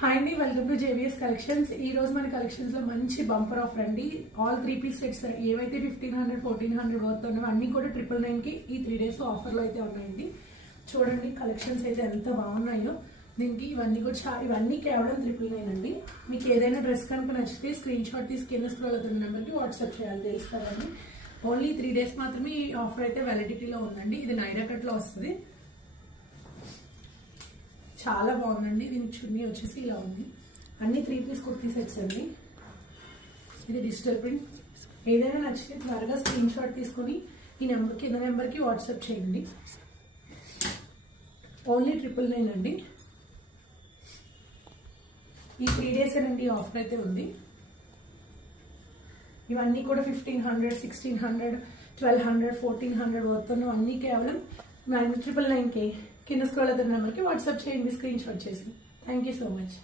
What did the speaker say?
Hi అండి, welcome to JVS collections. ఈ రోజు మన కలెక్షన్స్ లో మంచి బంపర్ ఆఫర్ అండి. ఆల్ 3 పీస్ సెట్స్ ఏవైతే 1500 1400 వర్త్ ఉన్నాయో అన్ని కూడా 999 కి ఈ 3 days ఆఫర్ లో అయితే ఉన్నాయండి. చూడండి కలెక్షన్స్ అయితే ఎంత బాగున్నాయో. దీనికి ఇవన్నీ కేవలం 999 అండి. మీకు ఏదైనా డ్రెస్ కనుక నచ్చితే స్క్రీన్ షాట్ తీసి కింద స్క్రోల్ అవుతున్న నెంబర్కి వాట్సాప్ చేయాలి, తెలుస్తారండి. ఓన్లీ 3 days మాత్రమే ఈ ఆఫర్ అయితే వ్యాలిడిటీలో ఉందండి. ఇది నైరా కట్ లో వస్తుంది. చాలా బాగుందండి. దీనికి చున్నీ వచ్చేసి ఇలా ఉంది. అన్ని 3 పీస్ కుర్తీ సెట్స్ అండి. ఇది డిజిటల్ ప్రింట్. ఏదైనా నచ్చితే త్వరగా స్క్రీన్ షాట్ తీసుకొని ఈ నెంబర్కి వాట్సాప్ చేయండి. ఓన్లీ 999 అండి. ఈ 3 days అండి ఆఫర్ అయితే ఉంది. ఇవన్నీ కూడా 1500 1600 1200 1400 వర్త్ అన్నీ కేవలం 999కే కింద స్క్రోల్ అవుతున్న నెంబర్కి వాట్సాప్ చేయండి స్క్రీన్ షాట్ చేసి. Thank you so much.